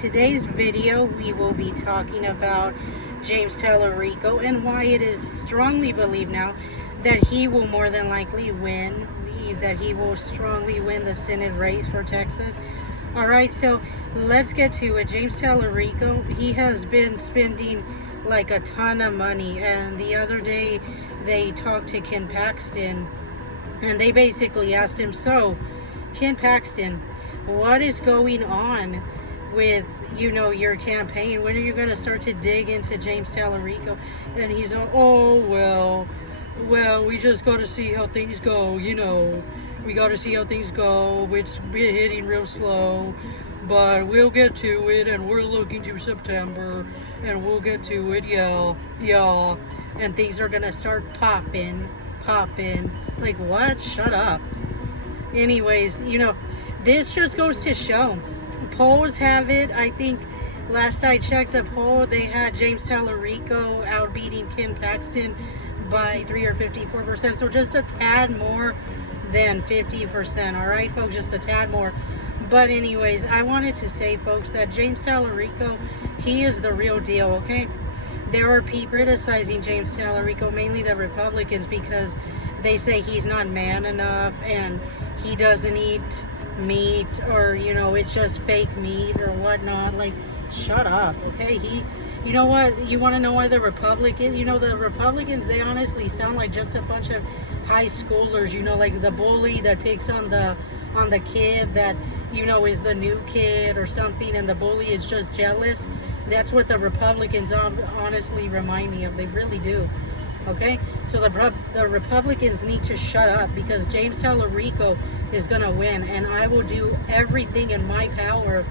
today's video we will be talking about James Talerico and why it is strongly believed now that he will more than likely win, that he will strongly win the Senate race for Texas. Alright, so let's get to it. James Talerico, he has been spending like a ton of money, and the other day they talked to Ken Paxton and they basically asked him, so Ken Paxton, what is going on with, you know, your campaign? When are you going to start to dig into James Talerico? And he's like, oh, well, we just got to see how things go, you know. We got to see how things go. It's been hitting real slow, but we'll get to it, and we're looking to September, and we'll get to it, yeah. And things are going to start popping. Like, what? Shut up. Anyways, you know, this just goes to show. Polls have it, I think, last I checked a poll, they had James Talerico outbeating Ken Paxton by 3 or 54%. So just a tad more than 50%. All right, folks, just a tad more. But anyways, I wanted to say, folks, that James Talerico, he is the real deal, okay? There are people criticizing James Talerico, mainly the Republicans, because they say he's not man enough and he doesn't eat meat, or, you know, it's just fake meat or whatnot. Like, shut up, okay? You know what, you want to know why the Republicans, you know, the Republicans, they honestly sound like just a bunch of high schoolers, you know, like the bully that picks on the kid that, you know, is the new kid or something, and the bully is just jealous. That's what the Republicans honestly remind me of. They really do. Okay, so the Republicans need to shut up, because James Talerico is going to win, and I will do everything in my power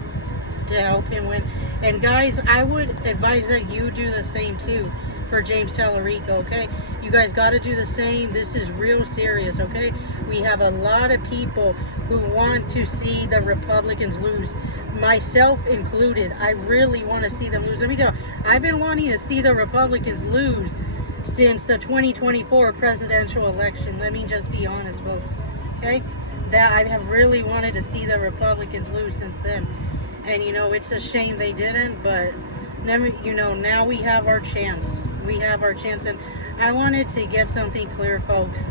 to help him win. And guys, I would advise that you do the same too for James Talerico, okay? You guys got to do the same. This is real serious, okay? We have a lot of people who want to see the Republicans lose, myself included. I really want to see them lose. Let me tell you, I've been wanting to see the Republicans lose since the 2024 presidential election. Let me just be honest, folks, okay? That I have really wanted to see the Republicans lose since then. And, you know, it's a shame they didn't, but, you know, now we have our chance. We have our chance. And I wanted to get something clear, folks.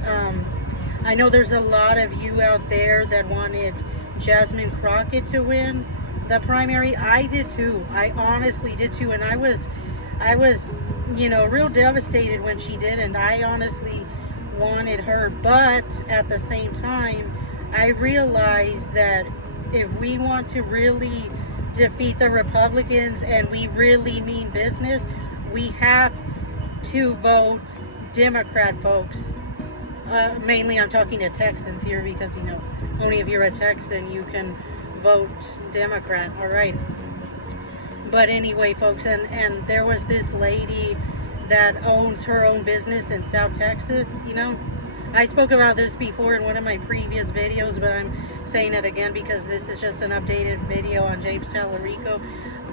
I know there's a lot of you out there that wanted Jasmine Crockett to win the primary. I did too. I honestly did too. And I was, you know, real devastated when she didn't. I honestly wanted her. But at the same time, I realized that if we want to really defeat the Republicans and we really mean business, we have to vote Democrat, folks. Mainly I'm talking to Texans here, because, you know, only if you're a Texan you can vote Democrat. All right. But anyway, folks, and there was this lady that owns her own business in South Texas, you know. I spoke about this before in one of my previous videos, but I'm saying it again because this is just an updated video on James Talerico.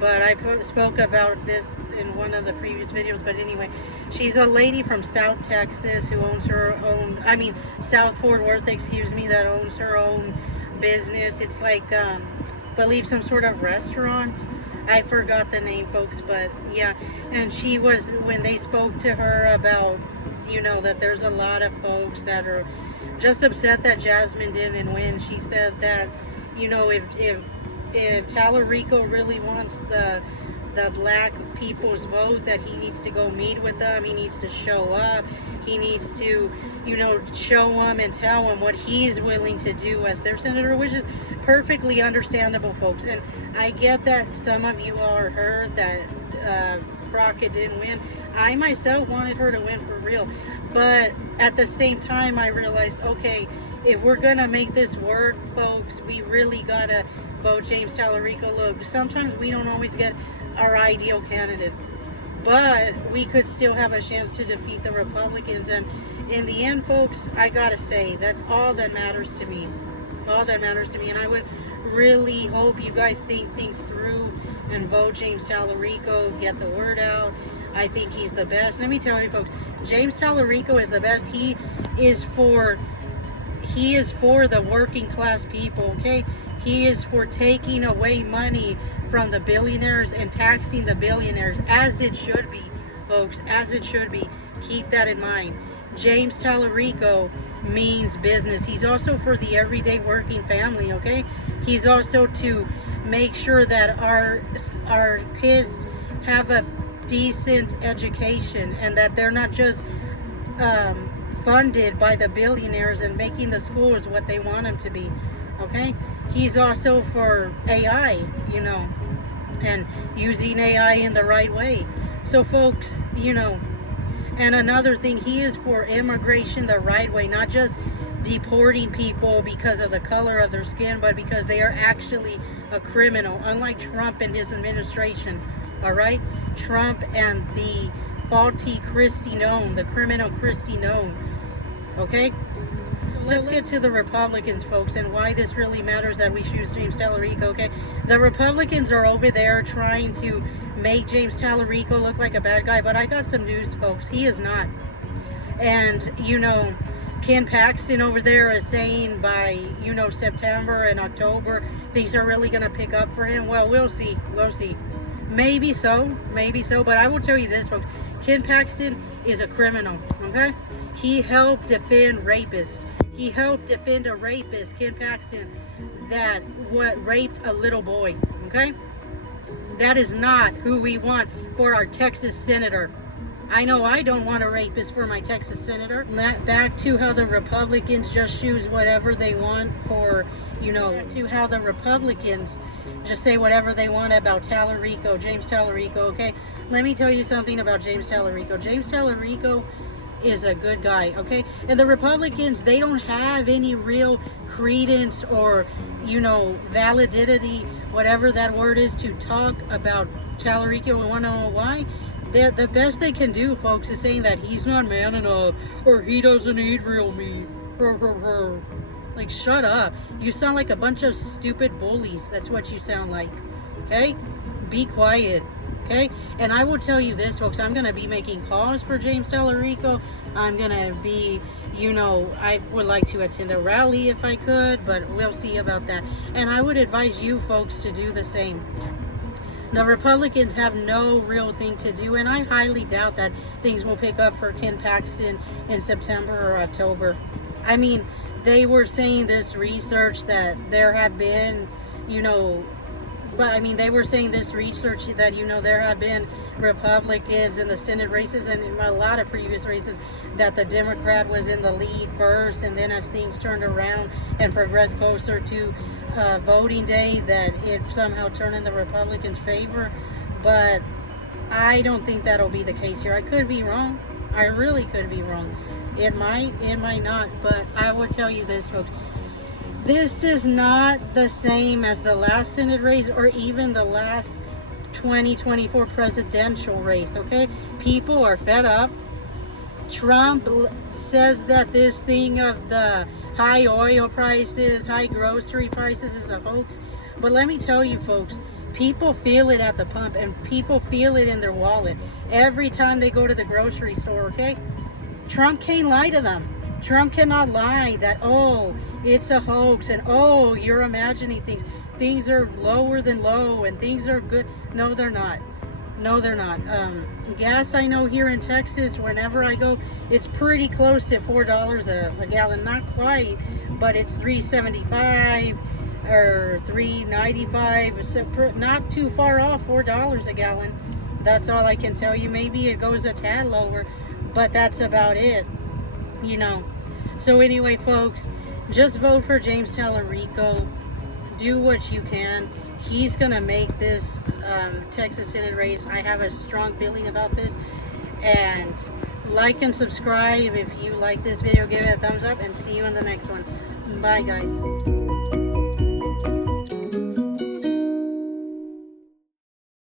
But I spoke about this in one of the previous videos. But anyway, she's a lady from South Texas who owns her own, South Fort Worth, excuse me, that owns her own business. It's like, believe some sort of restaurant. I forgot the name, folks, but yeah. And she was, when they spoke to her about, you know, that there's a lot of folks that are just upset that Jasmine didn't win, she said that, you know, if Talerico really wants the black people's vote, that he needs to go meet with them. He needs to show up. He needs to, you know, show them and tell them what he's willing to do as their senator, which is perfectly understandable, folks. And I get that some of you are hurt that Crockett didn't win. I myself wanted her to win for real, but at the same time I realized, okay, if we're gonna make this work, folks, we really gotta vote James Talerico. Look, sometimes we don't always get our ideal candidate, but we could still have a chance to defeat the Republicans. And in the end, folks, I gotta say, that's all that matters to me. All that matters to me. And I would really hope you guys think things through and vote James Talerico, get the word out. I think he's the best. Let me tell you, folks, James Talerico is the best. He is for the working class people, okay? He is for taking away money from the billionaires and taxing the billionaires, as it should be, folks, as it should be. Keep that in mind. James Talerico means business. He's also for the everyday working family, okay? He's also to make sure that our kids have a decent education and that they're not just funded by the billionaires and making the schools what they want them to be, okay? He's also for AI, you know, and using AI in the right way. So folks, you know, and another thing, he is for immigration the right way, not just deporting people because of the color of their skin, but because they are actually a criminal, unlike Trump and his administration, all right? Trump and the faulty Kristi Noem, the criminal Kristi Noem, okay? So let's get to the Republicans, folks, and why this really matters that we choose James Talerico, okay? The Republicans are over there trying to make James Talerico look like a bad guy, but I got some news, folks. He is not. And, you know, Ken Paxton over there is saying by, you know, September and October, things are really going to pick up for him. Well, we'll see. We'll see. Maybe so. Maybe so. But I will tell you this, folks. Ken Paxton is a criminal, okay? He helped defend rapists. He helped defend a rapist, Ken Paxton, that raped a little boy, okay? That is not who we want for our Texas senator. I know I don't want a rapist for my Texas senator. Back to how the Republicans just choose whatever they want for, you know, to how the Republicans just say whatever they want about Talerico, James Talerico, okay? Let me tell you something about James Talerico. James Talerico is a good guy, okay? And the Republicans, they don't have any real credence or, you know, validity, whatever that word is, to talk about Talerico. And want to know why? The best they can do, folks, is saying that he's not man enough or he doesn't eat real meat. Like, shut up. You sound like a bunch of stupid bullies. That's what you sound like, okay? Be quiet. Okay, and I will tell you this, folks, I'm going to be making calls for James Talerico. I'm going to be, you know, I would like to attend a rally if I could, but we'll see about that. And I would advise you folks to do the same. The Republicans have no real thing to do, and I highly doubt that things will pick up for Ken Paxton in September or October. I mean, they were saying this research that there have been, you know, but I mean, they were saying this research that, you know, there have been Republicans in the Senate races and in a lot of previous races that the Democrat was in the lead first, and then as things turned around and progressed closer to voting day, that it somehow turned in the Republicans' favor. But I don't think that'll be the case here. I could be wrong. I really could be wrong. It might not. But I will tell you this, folks. This is not the same as the last Senate race or even the last 2024 presidential race, okay? People are fed up. Trump says that this thing of the high oil prices, high grocery prices is a hoax. But let me tell you, folks, people feel it at the pump and people feel it in their wallet every time they go to the grocery store, okay? Trump can't lie to them. Trump cannot lie that, oh, it's a hoax and, oh, you're imagining things. Things are lower than low and things are good. No, they're not. No, they're not. Gas, I know here in Texas, whenever I go, it's pretty close to $4 a gallon. Not quite, but it's $3.75 or $3.95. So not too far off $4 a gallon. That's all I can tell you. Maybe it goes a tad lower, but that's about it, you know. So anyway, folks, just vote for James Talerico. Do what you can. He's going to make this Texas Senate race. I have a strong feeling about this. And like and subscribe if you like this video. Give it a thumbs up and see you in the next one. Bye, guys.